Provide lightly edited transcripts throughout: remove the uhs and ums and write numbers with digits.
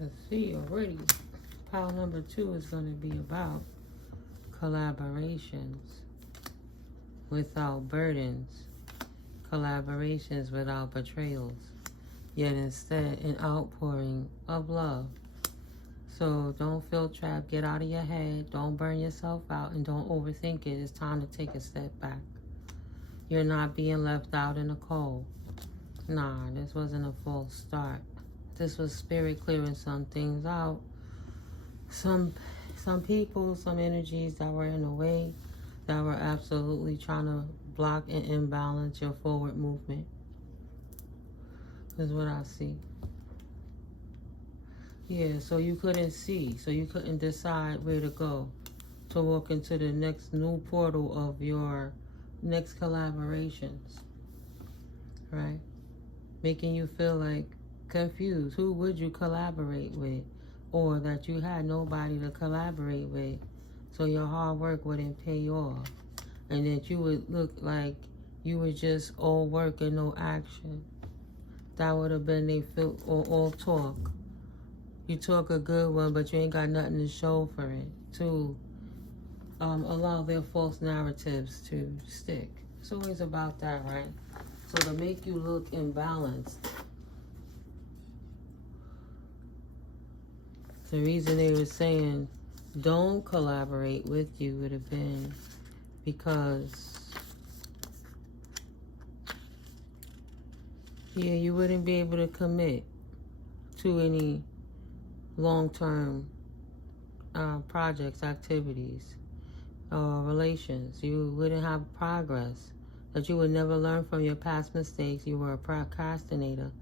Let's see already. Pile number 2 is going to be about collaborations without burdens, collaborations without betrayals, yet instead an outpouring of love. So don't feel trapped. Get out of your head. Don't burn yourself out and don't overthink it. It's time to take a step back. You're not being left out in the cold. Nah, this wasn't a false start. This was spirit clearing some things out. Some people, some energies that were in the way, that were absolutely trying to block and imbalance your forward movement. Is what I see. Yeah, so you couldn't see, so you couldn't decide where to go to walk into the next new portal of your next collaborations, right? Making you feel like confused. Who would you collaborate with? Or that you had nobody to collaborate with, so your hard work wouldn't pay off. And that you would look like you were just all work and no action. That would have been they feel all talk. You talk a good one, but you ain't got nothing to show for it. To allow their false narratives to stick. It's always about that, right? So to make you look imbalanced. The reason they were saying don't collaborate with you would have been because, yeah, you wouldn't be able to commit to any long-term projects, activities, or relations. You wouldn't have progress, that you would never learn from your past mistakes. You were a procrastinator.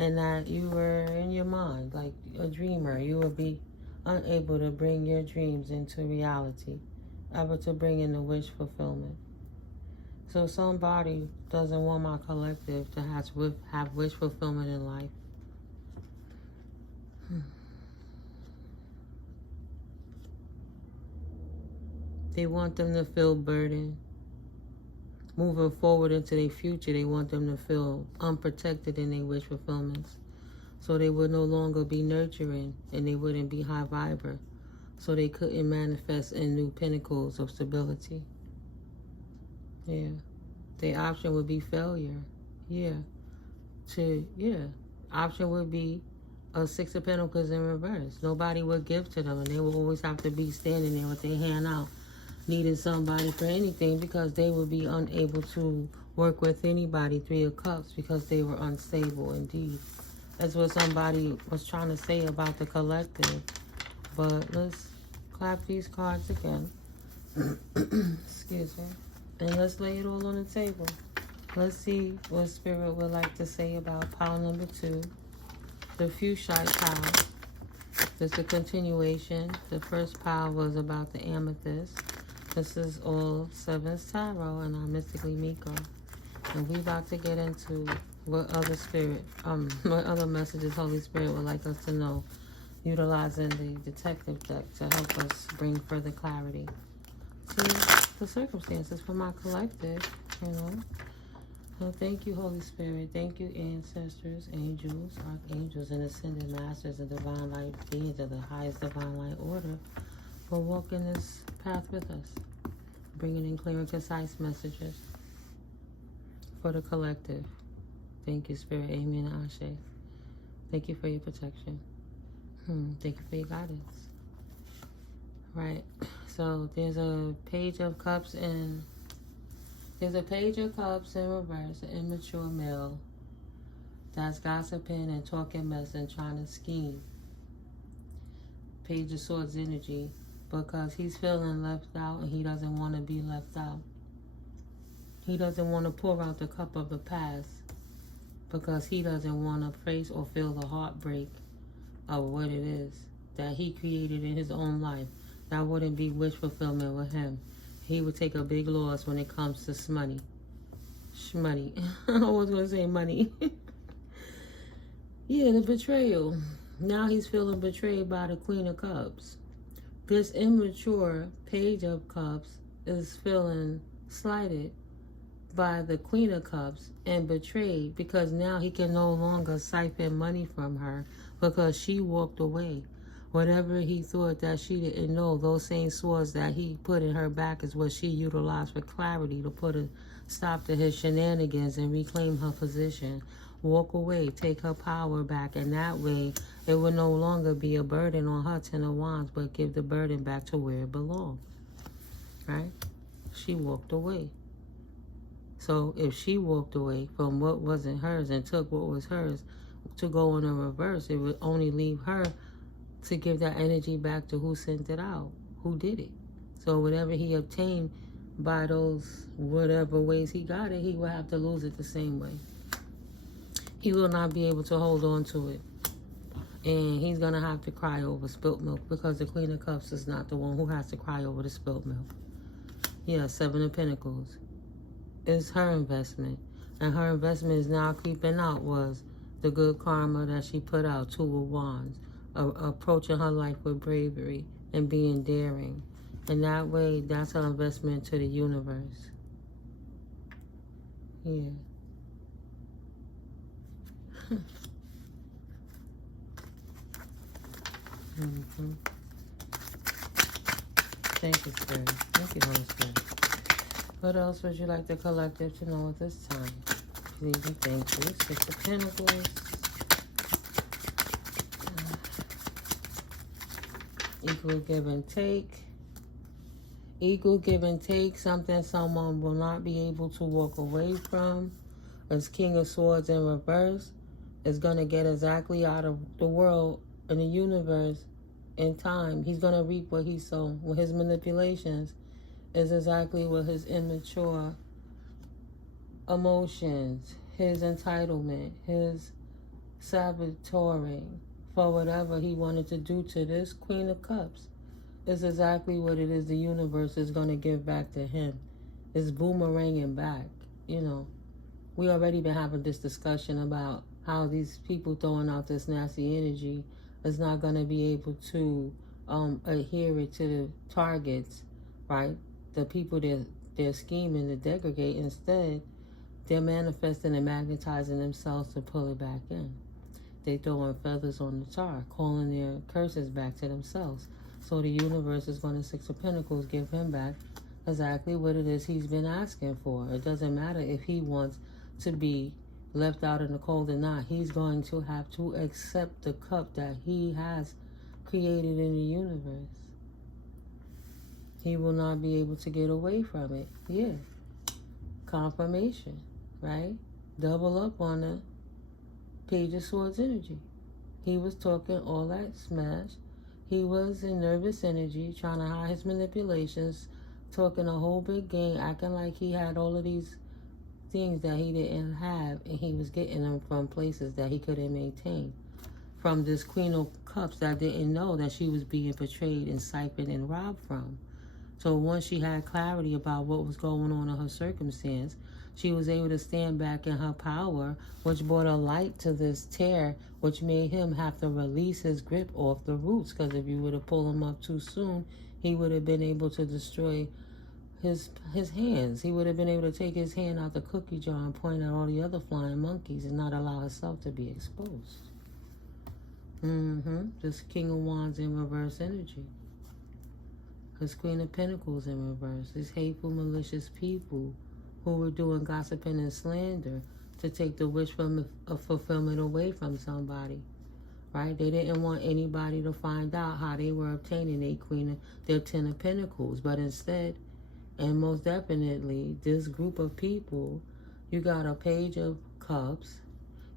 And that you were in your mind, like a dreamer. You would be unable to bring your dreams into reality, able to bring in the wish fulfillment. So somebody doesn't want my collective to have wish fulfillment in life. They want them to feel burdened. Moving forward into their future, they want them to feel unprotected in their wish fulfillments. So they would no longer be nurturing and they wouldn't be high vibrant. So they couldn't manifest in new pinnacles of stability. Yeah. Their option would be failure. Yeah. Option would be a 6 of Pentacles in reverse. Nobody would give to them and they would always have to be standing there with their hand out, needing somebody for anything, because they would be unable to work with anybody. 3 of Cups, because they were unstable indeed. That's what somebody was trying to say about the collective. But let's clap these cards again. Excuse me. And let's lay it all on the table. Let's see what Spirit would like to say about pile number 2. The Fuchsite pile. This is a continuation. The first pile was about the amethyst. This is all 7's Tarot, and I'm Mystically Miko. And we about to get into what other messages Holy Spirit would like us to know, utilizing the detective deck to help us bring further clarity. See, the circumstances for my collective, you know. So thank you, Holy Spirit. Thank you, ancestors, angels, archangels, and ascended masters and divine light beings of the highest divine light order for walking this path with us, bringing in clear and concise messages for the collective. Thank you, Spirit. Amen and Ashe. Thank you for your protection. Thank you for your guidance. Right. So there's a Page of Cups in reverse, an immature male that's gossiping and talking mess and trying to scheme. Page of Swords energy, because he's feeling left out and he doesn't want to be left out. He doesn't want to pour out the cup of the past because he doesn't want to face or feel the heartbreak of what it is that he created in his own life. That wouldn't be wish fulfillment with him. He would take a big loss when it comes to shmoney. I was going to say money. Yeah, the betrayal. Now he's feeling betrayed by the Queen of Cups. This immature Page of Cups is feeling slighted by the Queen of Cups and betrayed because now he can no longer siphon money from her because she walked away. Whatever he thought that she didn't know, those same swords that he put in her back is what she utilized for clarity to put a stop to his shenanigans and reclaim her position. Walk away, take her power back, and that way it will no longer be a burden on her Ten of Wands, but give the burden back to where it belongs. Right? She walked away. So if she walked away from what wasn't hers and took what was hers to go in a reverse, it would only leave her to give that energy back to who sent it out, who did it. So whatever he obtained by those whatever ways he got it, he will have to lose it the same way. He will not be able to hold on to it. And he's going to have to cry over spilt milk, because the Queen of Cups is not the one who has to cry over the spilt milk. Yeah, Seven of Pentacles. It's her investment. And her investment is now creeping out was the good karma that she put out, Two of Wands. Approaching her life with bravery and being daring. And that way, that's her investment to the universe. Yeah. Thank you, Spirit. Thank you, Holy Spirit. What else would you like the collective to know at this time? Please and thank you. Six of Pentacles. Equal give and take. Equal give and take. Something someone will not be able to walk away from. As King of Swords in reverse is going to get exactly out of the world and the universe in time. He's going to reap what he sowed. With his manipulations is exactly what his immature emotions, his entitlement, his saboteuring for whatever he wanted to do to this Queen of Cups is exactly what it is the universe is going to give back to him. It's boomeranging back. You know, we already been having this discussion about how these people throwing out this nasty energy is not going to be able to adhere it to the targets, right? The people they're scheming to degrade. Instead, they're manifesting and magnetizing themselves to pull it back in. They throwing feathers on the tar, calling their curses back to themselves. So the universe is going to Six of Pentacles give him back exactly what it is he's been asking for. It doesn't matter if he wants to be left out in the cold or not. He's going to have to accept the cup that he has created in the universe. He will not be able to get away from it. Yeah. Confirmation, right? Double up on the Page of Swords energy. He was talking all that smash. He was in nervous energy, trying to hide his manipulations, talking a whole big game, acting like he had all of these things that he didn't have, and he was getting them from places that he couldn't maintain. From this Queen of Cups that didn't know that she was being betrayed and siphoned and robbed from. So once she had clarity about what was going on in her circumstance, she was able to stand back in her power, which brought a light to this tear, which made him have to release his grip off the roots. Because if you were to pull him up too soon, he would have been able to destroy his hands. He would have been able to take his hand out the cookie jar and point at all the other flying monkeys and not allow himself to be exposed. This King of Wands in reverse energy. His Queen of Pentacles in reverse. These hateful, malicious people who were doing gossiping and slander to take the wish of fulfillment away from somebody. Right? They didn't want anybody to find out how they were obtaining their Ten of Pentacles. But instead, and most definitely, this group of people, you got a Page of Cups,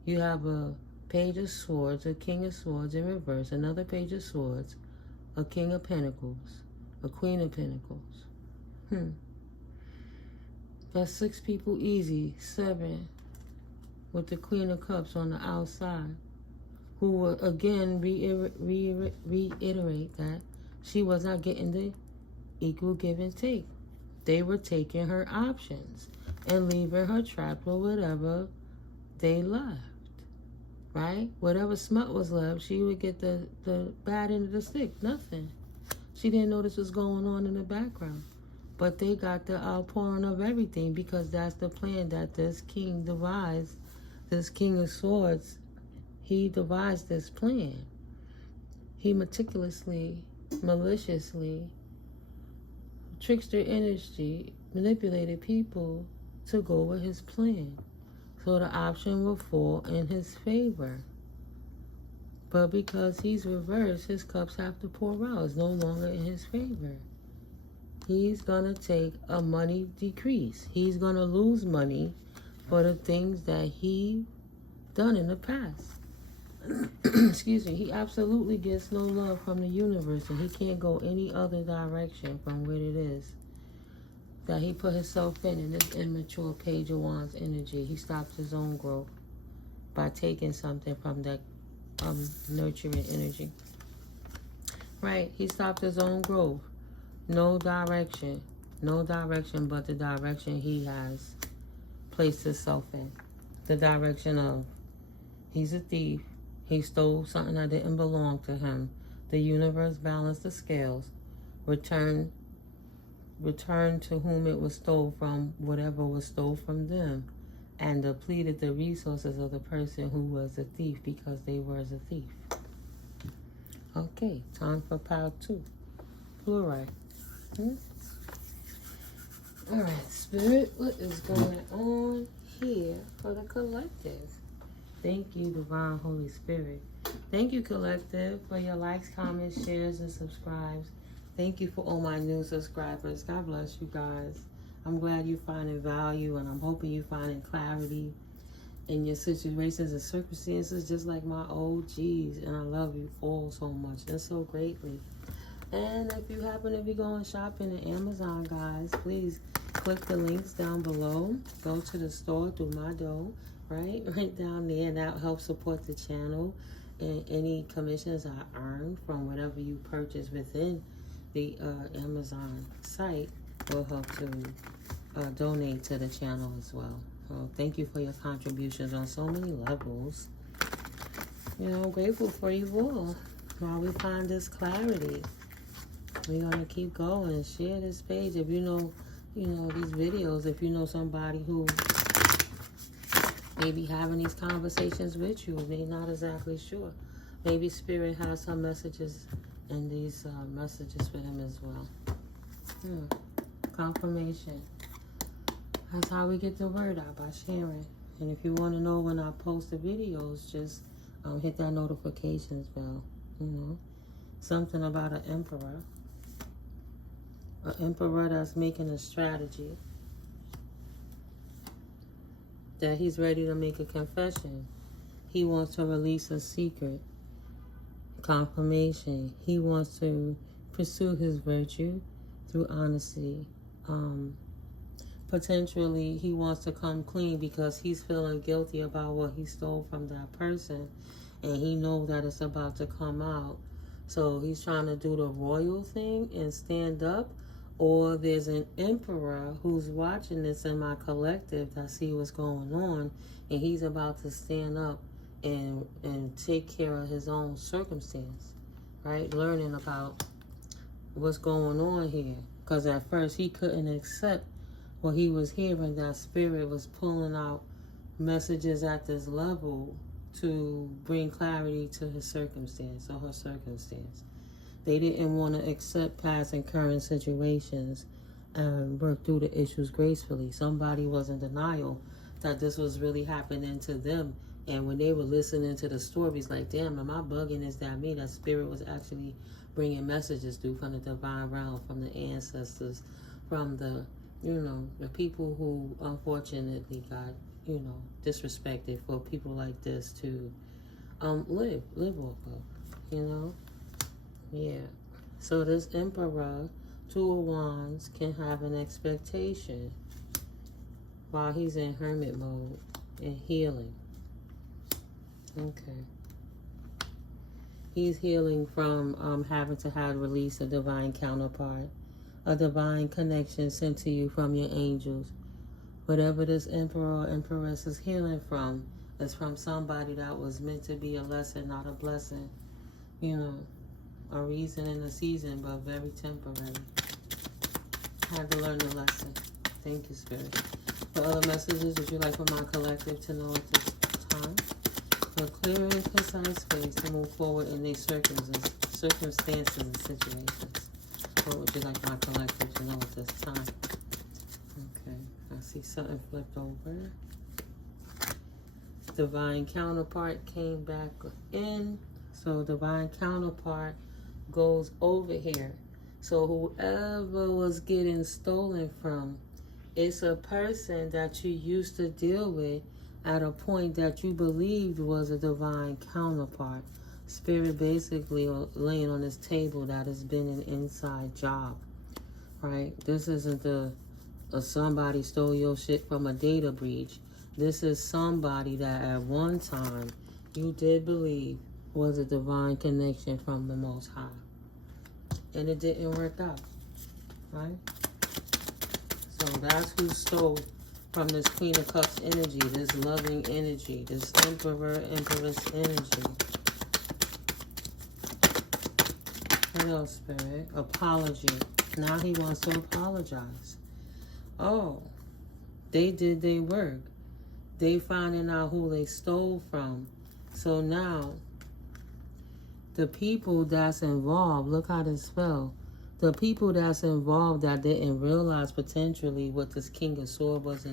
you have a Page of Swords, a King of Swords in reverse, another Page of Swords, a King of Pentacles, a Queen of Pentacles. That's 6 people easy. 7 with the Queen of Cups on the outside, who will again reiterate that she was not getting the equal give and take. They were taking her options and leaving her trapped with whatever they left, right? Whatever smut was left, she would get the bad end of the stick. Nothing. She didn't know this was going on in the background. But they got the outpouring of everything, because that's the plan that this king devised, this King of Swords he devised this plan. He meticulously, maliciously, trickster energy, manipulated people to go with his plan. So the option will fall in his favor. But because he's reversed, his cups have to pour out. It's no longer in his favor. He's going to take a money decrease. He's going to lose money for the things that he done in the past. Excuse me. He absolutely gets no love from the universe, and he can't go any other direction from where it is that he put himself in this immature Page of Wands energy. He stops his own growth by taking something from that nurturing energy. Right? He stopped his own growth. No direction. No direction but the direction he has placed himself in. The direction of, he's a thief. He stole something that didn't belong to him. The universe balanced the scales. Return to whom it was stole from, whatever was stole from them, and depleted the resources of the person who was a thief because they were a thief. Okay, time for Pile2. Fluorite. Alright, Spirit, what is going on here for the collective? Thank you, Divine Holy Spirit. Thank you, collective, for your likes, comments, shares, and subscribes. Thank you for all my new subscribers. God bless you guys. I'm glad you're finding value, and I'm hoping you're finding clarity in your situations and circumstances, just like my OGs. And I love you all so much and so greatly. And if you happen to be going shopping at Amazon, guys, please click the links down below. Go to the store through my dough, right down there, and that helps support the channel. And any commissions I earn from whatever you purchase within the Amazon site will help to donate to the channel as well. So thank you for your contributions on so many levels. You know, I'm grateful for you all. While we find this clarity, we're going to keep going. Share this page. If you know these videos, if you know somebody who may be having these conversations with you, they're not exactly sure. Maybe Spirit has some messages and these messages for them as well. Confirmation. That's how we get the word out, by sharing. And if you want to know when I post the videos, just hit that notifications bell. Something about an emperor. An emperor that's making a strategy. That he's ready to make a confession. He wants to release a secret. Confirmation. He wants to pursue his virtue through honesty. Potentially, he wants to come clean because he's feeling guilty about what he stole from that person, and he knows that it's about to come out. So he's trying to do the royal thing and stand up, or there's an emperor who's watching this in my collective that see what's going on, and he's about to stand up and take care of his own circumstance, right? Learning about what's going on here. Because at first he couldn't accept what he was hearing, that Spirit was pulling out messages at this level to bring clarity to his circumstance or her circumstance. They didn't want to accept past and current situations and work through the issues gracefully. Somebody was in denial that this was really happening to them. And when they were listening to the stories, like, damn, am I bugging? Is that me? That Spirit was actually bringing messages through from the divine realm, from the ancestors, from the, the people who unfortunately got, disrespected for people like this to live off of, Yeah. So this Emperor, Two of Wands, can have an expectation while he's in hermit mode and healing. Okay. He's healing from having to have release a divine counterpart, a divine connection sent to you from your angels. Whatever this emperor or empress is healing from is from somebody that was meant to be a lesson, not a blessing. A reason and a season, but very temporary. I had to learn the lesson. Thank you, Spirit. What other messages would you like for my collective to know at this time? a clear and concise space to move forward in their circumstances and situations. What would you like my collective to know at this time? Okay, I see something flipped over. Divine counterpart came back in. So divine counterpart goes over here. So whoever was getting stolen from, it's a person that you used to deal with at a point that you believed was a divine counterpart. Spirit basically laying on this table that has been an inside job, right? This isn't somebody stole your shit from a data breach. This is somebody that at one time you did believe was a divine connection from the Most High. And it didn't work out, right? So that's who stole from this Queen of Cups energy, this loving energy, this Emperor, Empress energy. What else, Spirit? Apology. Now he wants to apologize. Oh, they did their work. They finding out who they stole from. So now, the people that's involved, look how this spelled. The people that's involved that didn't realize potentially what this King of Swords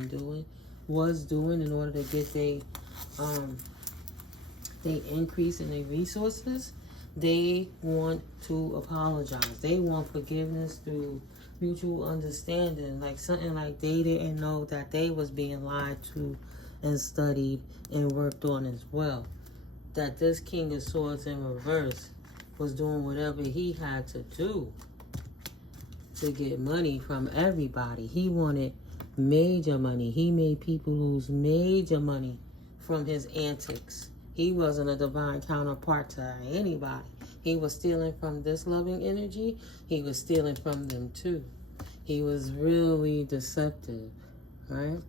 was doing in order to get they increase in their resources, they want to apologize. They want forgiveness through mutual understanding, like something like they didn't know that they was being lied to and studied and worked on as well. That this King of Swords in reverse was doing whatever he had to do to get money from everybody. He wanted major money. He made people lose major money from his antics. He wasn't a divine counterpart to anybody. He was stealing from this loving energy. He was stealing from them too. He was really deceptive, right?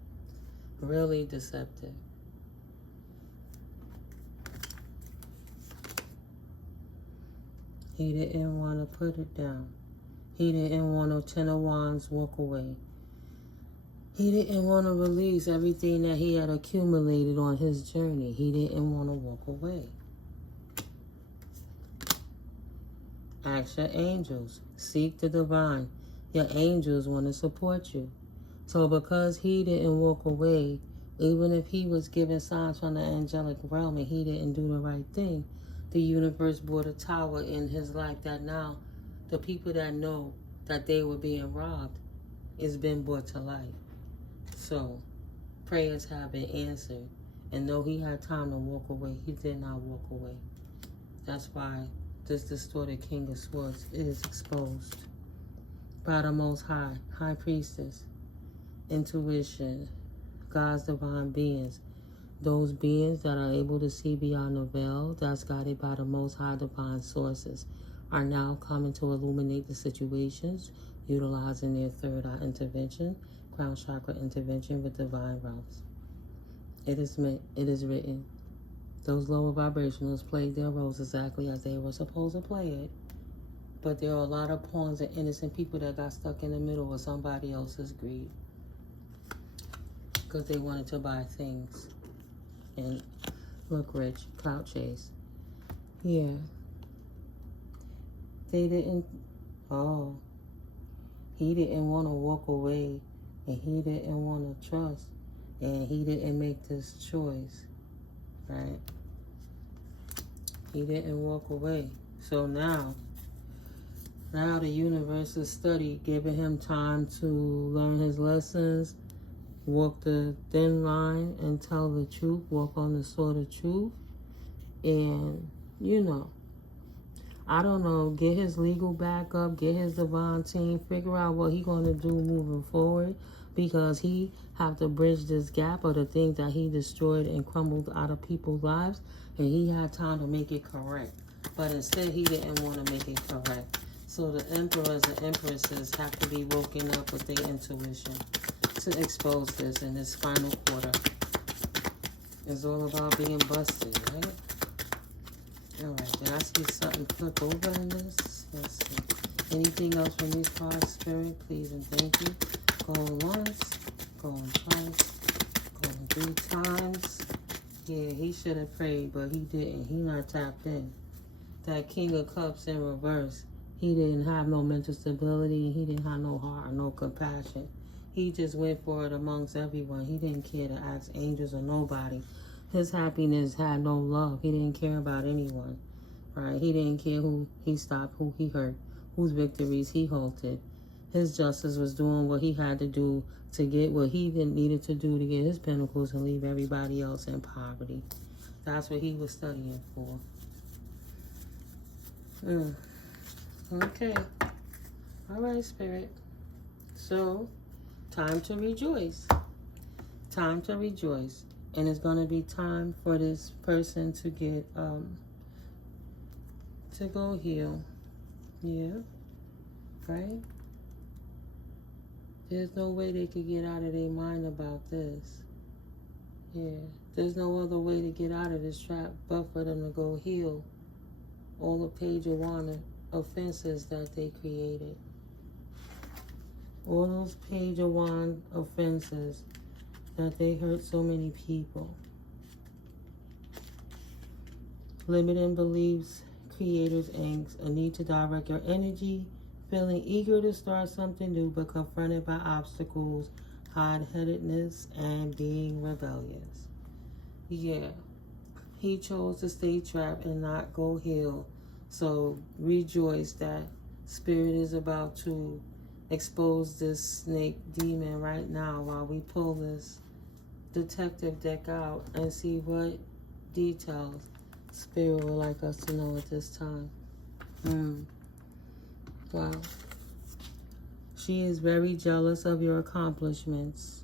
Really deceptive. He didn't want to put it down. He didn't want no 10 of Wands walk away. He didn't want to release everything that he had accumulated on his journey. He didn't want to walk away. Ask your angels. Seek the divine. Your angels want to support you. So because he didn't walk away, even if he was given signs from the angelic realm and he didn't do the right thing, the universe brought a tower in his life that now the people that know that they were being robbed is been brought to life. So prayers have been answered. And though he had time to walk away, he did not walk away. That's why this distorted King of Swords is exposed by the Most High, High Priestess, intuition, God's divine beings. Those beings that are able to see beyond the veil, that's guided by the Most High divine sources, are now coming to illuminate the situations, utilizing their third eye intervention, crown chakra intervention with divine realms. It is written. Those lower vibrationals played their roles exactly as they were supposed to play it. But there are a lot of pawns and innocent people that got stuck in the middle of somebody else's greed. Because they wanted to buy things and look rich, clout chase. Yeah. They didn't, he didn't want to walk away, and he didn't want to trust, and he didn't make this choice, right? He didn't walk away. So now the universe is studied, giving him time to learn his lessons, walk the thin line and tell the truth, walk on the sword of truth, and, I don't know, get his legal backup, get his divine team, figure out what he's going to do moving forward, because he have to bridge this gap of the things that he destroyed and crumbled out of people's lives, and he had time to make it correct. But instead, he didn't want to make it correct. So the emperors and empresses have to be woken up with their intuition to expose this in this final quarter. It's all about being busted, right? Alright, did I see something flip over in this? Let's see. Anything else from these cards, Spirit? Please and thank you. Going once, going twice, going 3 times. Yeah, he should have prayed, but he didn't. He not tapped in. That King of Cups in reverse. He didn't have no mental stability. He didn't have no heart or no compassion. He just went for it amongst everyone. He didn't care to ask angels or nobody. His happiness had no love. He didn't care about anyone. Right? He didn't care who he stopped, who he hurt, whose victories he halted. His justice was doing what he had to do to get what he needed to do to get his pinnacles and leave everybody else in poverty. That's what he was studying for. Okay. All right, Spirit. So, time to rejoice. Time to rejoice. And it's going to be time for this person to get, to go heal. Yeah. Right? There's no way they could get out of their mind about this. Yeah. There's no other way to get out of this trap but for them to go heal all the Page of Wands offenses that they created. All those Page of Wands offenses that they hurt so many people. Limiting beliefs, creators' angst, a need to direct your energy, feeling eager to start something new but confronted by obstacles, hard-headedness, and being rebellious. Yeah, he chose to stay trapped and not go heal. So rejoice that Spirit is about to expose this snake demon right now while we pull this detective deck out and see what details Spirit would like us to know at this time. Wow. She is very jealous of your accomplishments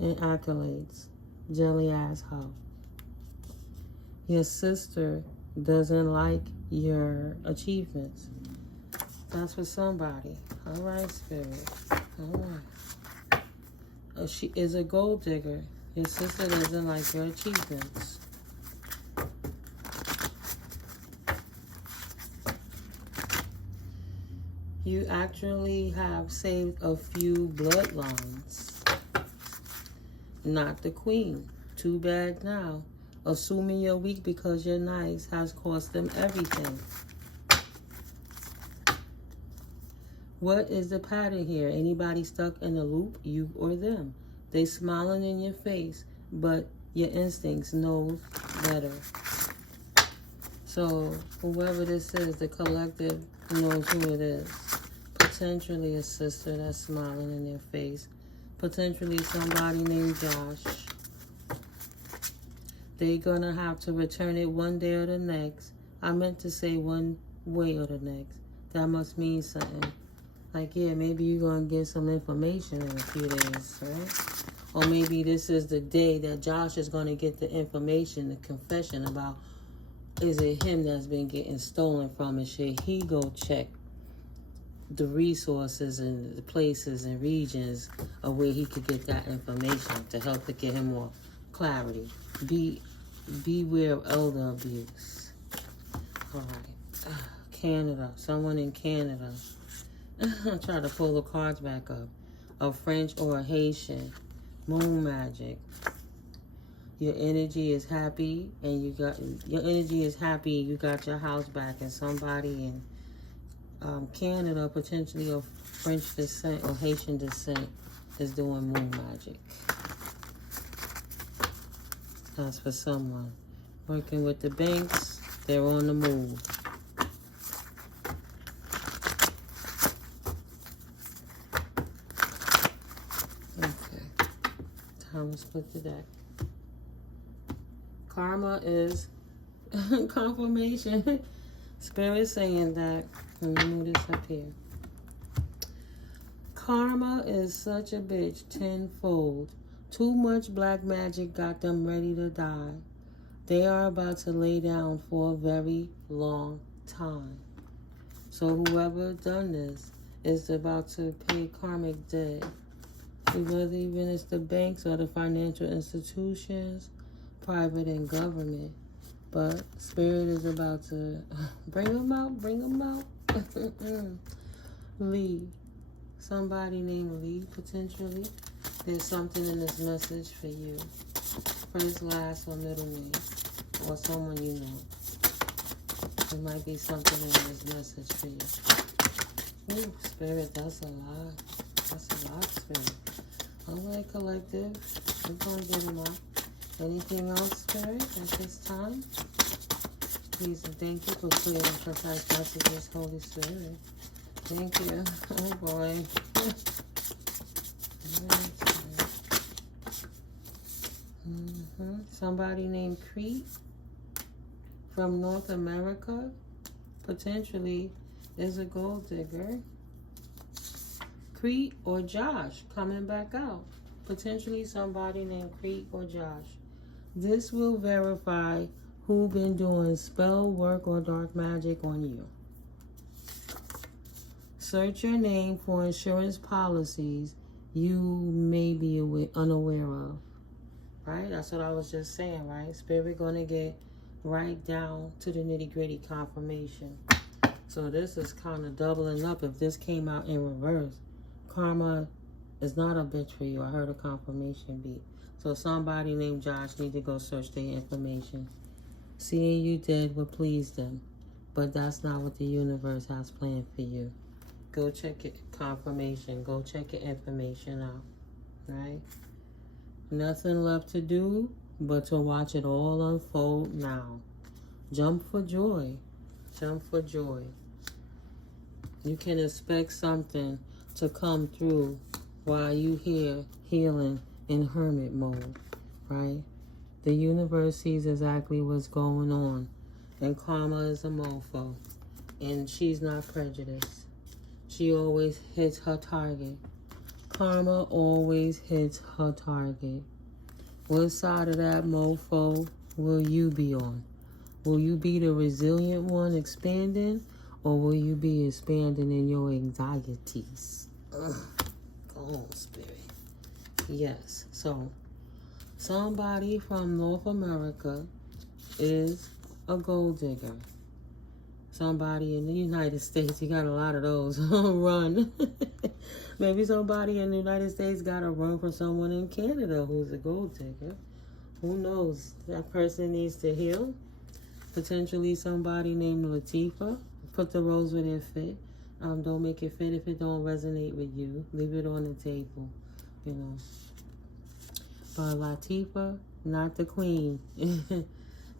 and accolades. Jelly ass hoe. Your sister doesn't like your achievements. That's for somebody. All right, Spirit. All right. She is a gold digger. Your sister doesn't like your achievements. You actually have saved a few bloodlines. Not the queen. Too bad now. Assuming you're weak because you're nice has cost them everything. What is the pattern here? Anybody stuck in a loop? You or them? They smiling in your face, but your instincts knows better. So whoever this is, the collective knows who it is. Potentially a sister that's smiling in their face. Potentially somebody named Josh. They're going to have to return it one day or the next. I meant to say one way or the next. That must mean something. Like, yeah, maybe you're going to get some information in a few days, right? Or maybe this is the day that Josh is going to get the information, the confession about, is it him that's been getting stolen from, and should he go check the resources and the places and regions of where he could get that information to help to get him more clarity. Beware of elder abuse. All right. Canada. Someone in Canada. I'll try to pull the cards back up. A French or a Haitian. Moon magic. Your energy is happy and you got your house back, and somebody in Canada, potentially of French descent or Haitian descent, is doing moon magic. That's for someone. Working with the banks, they're on the move. Okay. Time to split the deck. Karma is confirmation. Spirit saying that. Let me move this up here. Karma is such a bitch tenfold. Too much black magic got them ready to die. They are about to lay down for a very long time. So whoever done this is about to pay karmic debt. Whether even it's the banks or the financial institutions, private and government. But Spirit is about to bring them out, bring them out. Lee. Somebody named Lee, potentially. There's something in this message for you. First, last, or middle name. Or someone you know. There might be something in this message for you. Ooh, Spirit, that's a lot. That's a lot, Spirit. Alright, collective. We're going to get them out. Anything else, Spirit, at this time? Please and thank you for clearing precise messages, Holy Spirit. Thank you. Oh, boy. Somebody named Crete from North America potentially is a gold digger. Crete or Josh coming back out. Potentially somebody named Crete or Josh. This will verify who been doing spell work or dark magic on you. Search your name for insurance policies you may be unaware of. Right? That's what I was just saying, right? Spirit going to get right down to the nitty-gritty confirmation. So this is kind of doubling up. If this came out in reverse, karma is not a bitch for you. I heard a confirmation beat. So somebody named Josh need to go search their information. Seeing you dead would please them. But that's not what the universe has planned for you. Go check it. Confirmation. Go check your information out. Right? Nothing left to do but to watch it all unfold now. Jump for joy. Jump for joy. You can expect something to come through while you here healing in hermit mode, right? The universe sees exactly what's going on, and karma is a mofo, and she's not prejudiced. She always hits her target. Karma always hits her target. What side of that mofo will you be on? Will you be the resilient one expanding, or will you be expanding in your anxieties? Ugh. Go on, Spirit. Yes. So, somebody from North America is a gold digger. Somebody in the United States, you got a lot of those. Run. Maybe somebody in the United States got to run from someone in Canada who's a gold digger. Who knows? That person needs to heal. Potentially somebody named Latifah. Put the roles where they fit. Don't make it fit if it don't resonate with you. Leave it on the table, you know. But Latifah, not the queen,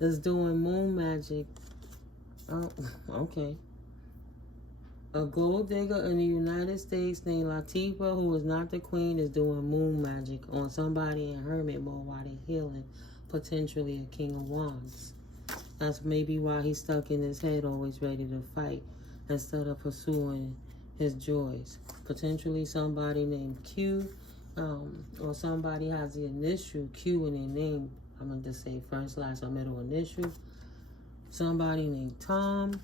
is doing moon magic. Oh, okay. A gold digger in the United States named Latifah, who is not the queen, is doing moon magic on somebody in hermit mode while they're healing. Potentially a king of wands. That's maybe why he's stuck in his head, always ready to fight, instead of pursuing his joys. Potentially somebody named Q, or somebody has the initial Q in their name. I'm going to just say first, last, or middle initial. Somebody named Tom.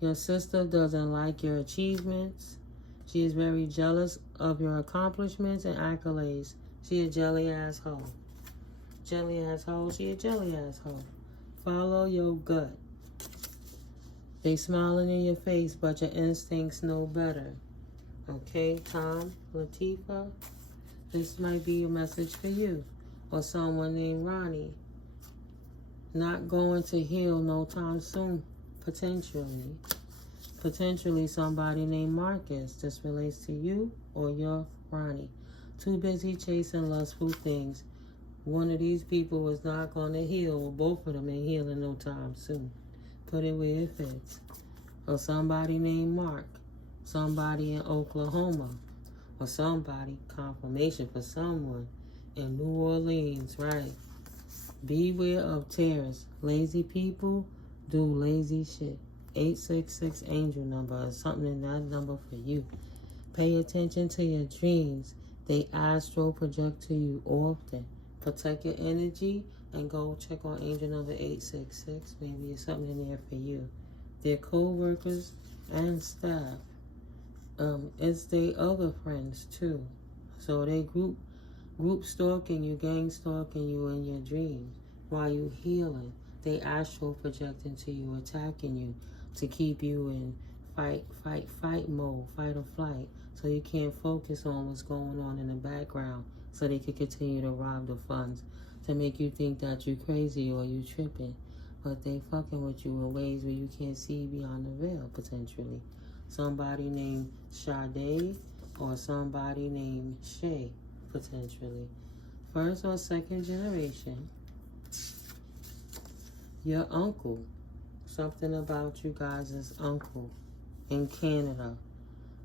Your sister doesn't like your achievements. She is very jealous of your accomplishments and accolades. She a jelly asshole. Jelly asshole. She a jelly asshole. Follow your gut. They smiling in your face, but your instincts know better. Okay, Tom, Latifah, this might be a message for you. Or someone named Ronnie. Not going to heal no time soon, potentially. Potentially somebody named Marcus. This relates to you or your Ronnie. Too busy chasing lustful things. One of these people is not going to heal, or both of them ain't healing no time soon. Put it where it fits. Or somebody named Mark. Somebody in Oklahoma. Or somebody, confirmation for someone in New Orleans, right? Beware of terrorists. Lazy people do lazy shit. 866 angel number or something in that number for you. Pay attention to your dreams. They astral project to you often. Protect your energy and go check on angel number 866. Maybe there's something in there for you. Their co-workers and staff. It's their other friends too. So they group stalking you, gang stalking you in your dreams while you healing. They astral projecting to you, attacking you to keep you in fight mode, fight or flight. So you can't focus on what's going on in the background so they could continue to rob the funds, to make you think that you crazy or you tripping. But they fucking with you in ways where you can't see beyond the veil, potentially. Somebody named Sade or somebody named Shay, potentially. First or second generation. Your uncle. Something about you guys' uncle in Canada.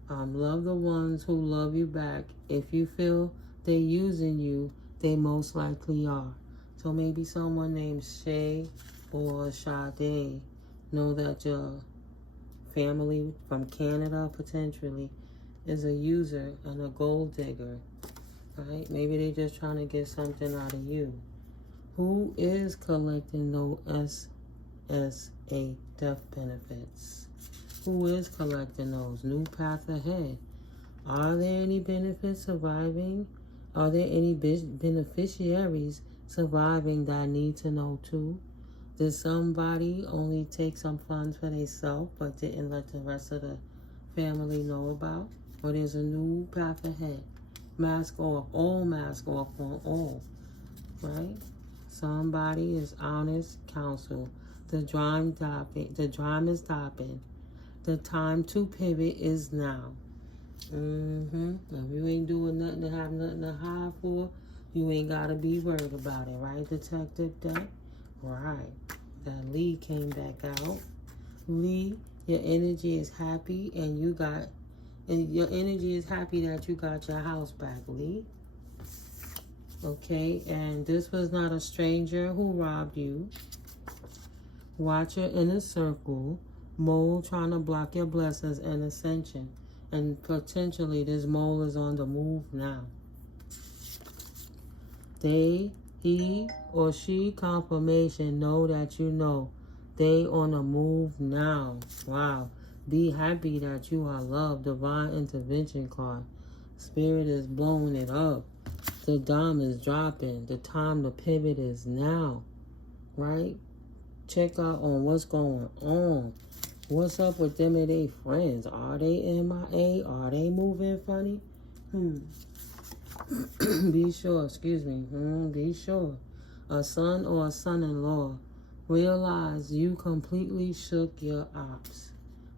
Love the ones who love you back. If you feel they're using you, they most likely are. So maybe someone named Shay or Sade know that your family from Canada potentially is a user and a gold digger, right? Maybe they just trying to get something out of you. Who is collecting no SSA death benefits? Who is collecting those? New path ahead. Are there any benefits surviving? Are there any beneficiaries surviving that I need to know too? Did somebody only take some funds for themselves but didn't let the rest of the family know about? Or there's a new path ahead. Mask off. All mask off on all. Right? Somebody is honest counsel. The dime is stopping. The time to pivot is now. If you ain't doing nothing to have nothing to hide for, you ain't got to be worried about it, right, Detective Deck? Right. That Lee came back out. Lee, your energy is happy and your energy is happy that you got your house back, Lee. Okay, and this was not a stranger who robbed you. Watcher in a circle. Mole trying to block your blessings and ascension. And potentially this mole is on the move now. They, he, or she confirmation know that you know. They on the move now. Wow. Be happy that you are loved. Divine intervention card. Spirit is blowing it up. The dime is dropping. The time to pivot is now. Right? Check out on what's going on. What's up with them and they friends? Are they MIA? Are they moving funny? Be sure, be sure. A son or a son-in-law. Realize you completely shook your ops.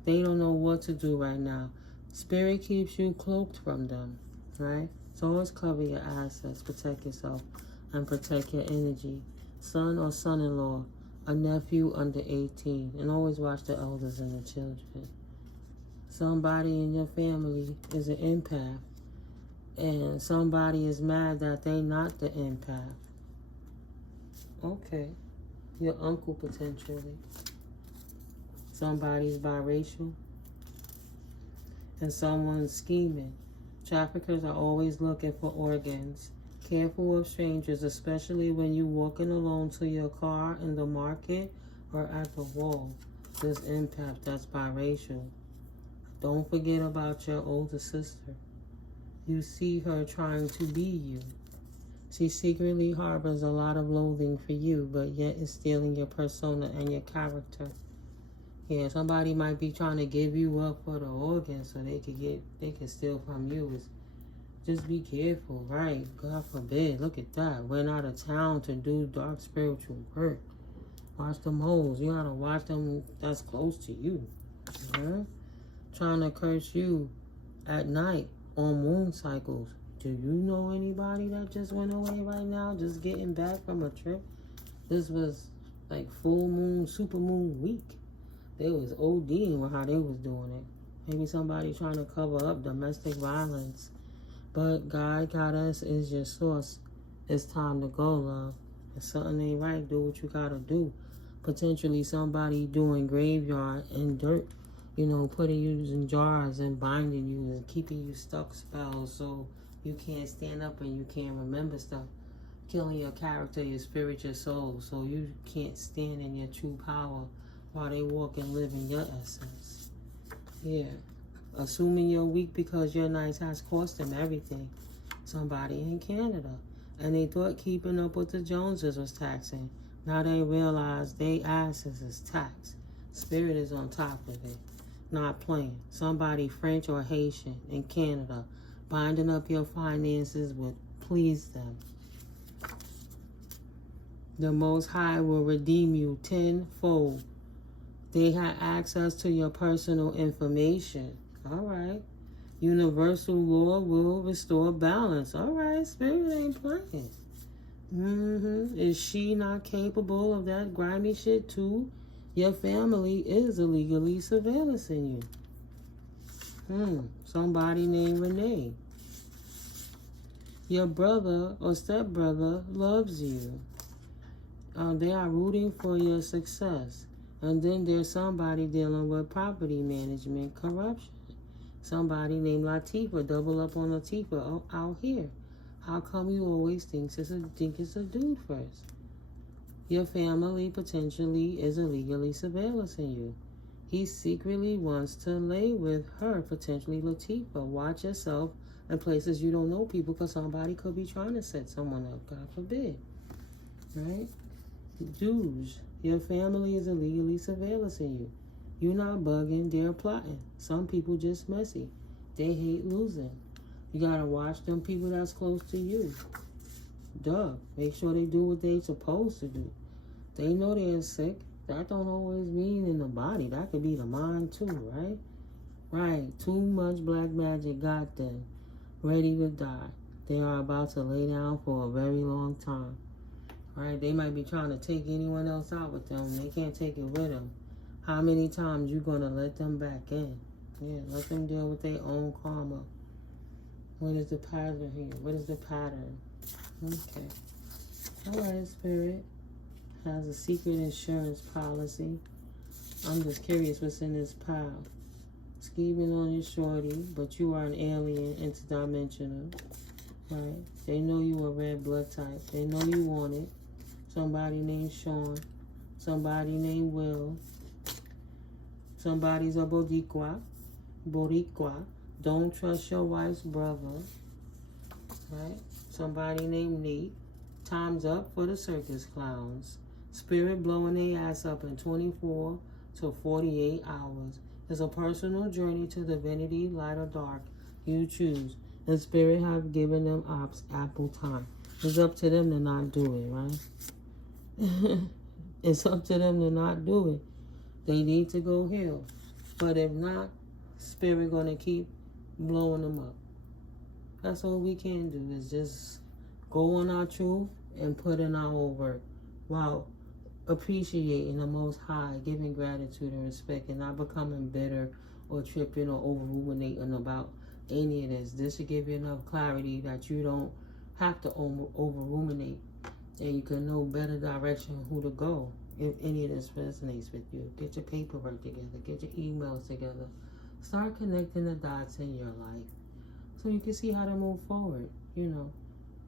They don't know what to do right now. Spirit keeps you cloaked from them, right? So always cover your assets, protect yourself, and protect your energy. Son or son-in-law. A nephew under 18, and always watch the elders and the children. Somebody in your family is an empath, and somebody is mad that they not the empath. Okay, your uncle potentially. Somebody's biracial, and someone's scheming. Traffickers are always looking for organs. Careful of strangers, especially when you're walking alone to your car in the market or at the wall. This empath that's biracial. Don't forget about your older sister. You see her trying to be you. She secretly harbors a lot of loathing for you, but yet is stealing your persona and your character. Yeah, somebody might be trying to give you up for the organs so they can steal from you. Just be careful, right? God forbid. Look at that. Went out of town to do dark spiritual work. Watch them hoes. You gotta watch them that's close to you. Trying to curse you at night on moon cycles. Do you know anybody that just went away right now? Just getting back from a trip? This was like full moon, super moon week. They was ODing with how they was doing it. Maybe somebody trying to cover up domestic violence. But God, Goddess is your source. It's time to go, love. If something ain't right, do what you gotta do. Potentially somebody doing graveyard and dirt, putting you in jars and binding you and keeping you stuck spells so you can't stand up and you can't remember stuff. Killing your character, your spirit, your soul, so you can't stand in your true power while they walk and live in your essence. Yeah. Assuming you're weak because your nights has cost them everything. Somebody in Canada. And they thought keeping up with the Joneses was taxing. Now they realize they asses is taxed. Spirit is on top of it. Not playing. Somebody French or Haitian in Canada. Binding up your finances with please them. The Most High will redeem you tenfold. They have access to your personal information. All right. Universal law will restore balance. All right, Spirit ain't playing. Is she not capable of that grimy shit too? Your family is illegally surveillancing you. Somebody named Renee. Your brother or stepbrother loves you. They are rooting for your success. And then there's somebody dealing with property management corruption. Somebody named Latifah, double up on Latifah out here. How come you always think it's a dude first? Your family potentially is illegally surveillancing you. He secretly wants to lay with her, potentially Latifah. Watch yourself in places you don't know people, because somebody could be trying to set someone up, God forbid. Right? Jews, your family is illegally surveillancing you. You're not bugging, they're plotting. Some people just messy. They hate losing. You gotta watch them people that's close to you. Duh. Make sure they do what they supposed to do. They know they're sick. That don't always mean in the body. That could be the mind too, right? Right. Too much black magic got them ready to die. They are about to lay down for a very long time. Right? They might be trying to take anyone else out with them. They can't take it with them. How many times you gonna let them back in? Yeah, let them deal with their own karma. What is the pattern here? What is the pattern? Okay. All right, Spirit. Has a secret insurance policy. I'm just curious what's in this pile. Scheming on your shorty, but you are an alien, interdimensional. Right? They know you a red blood type. They know you want it. Somebody named Sean. Somebody named Will. Somebody's a Boricua. Don't trust your wife's brother. Right? Somebody named Nate. Time's up for the circus clowns. Spirit blowing their ass up in 24 to 48 hours. It's a personal journey to divinity, light or dark. You choose. And Spirit have given them ample time. It's up to them to not do it, right? It's up to them to not do it. They need to go heal. But if not, Spirit gonna keep blowing them up. That's all we can do, is just go on our truth and put in our whole work while appreciating the Most High, giving gratitude and respect, and not becoming bitter or tripping or over-ruminating about any of this. This should give you enough clarity that you don't have to over-ruminate, and you can know better direction who to go if any of this resonates with you. Get your paperwork together. Get your emails together. Start connecting the dots in your life so you can see how to move forward, you know.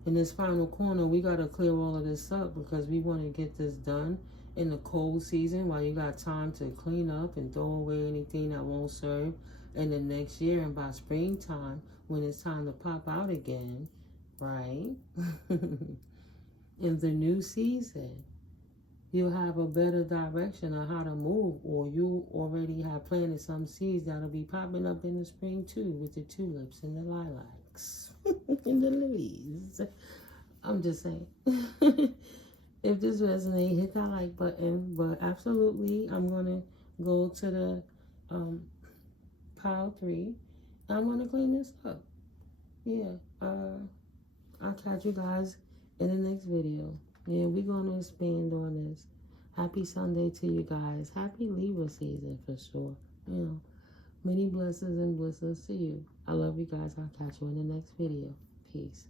In this final corner, we got to clear all of this up because we want to get this done in the cold season while you got time to clean up and throw away anything that won't serve in the next year. And by springtime, when it's time to pop out again, right? In the new season, you'll have a better direction on how to move, or you already have planted some seeds that'll be popping up in the spring too, with the tulips and the lilacs and the lilies. I'm just saying. If this resonates, hit that like button. But absolutely, I'm gonna go to the pile 3. I'm gonna clean this up. Yeah. I'll catch you guys in the next video. Yeah, we're gonna expand on this. Happy Sunday to you guys. Happy Libra season for sure. You know, many blessings and blessings to you. I love you guys. I'll catch you in the next video. Peace.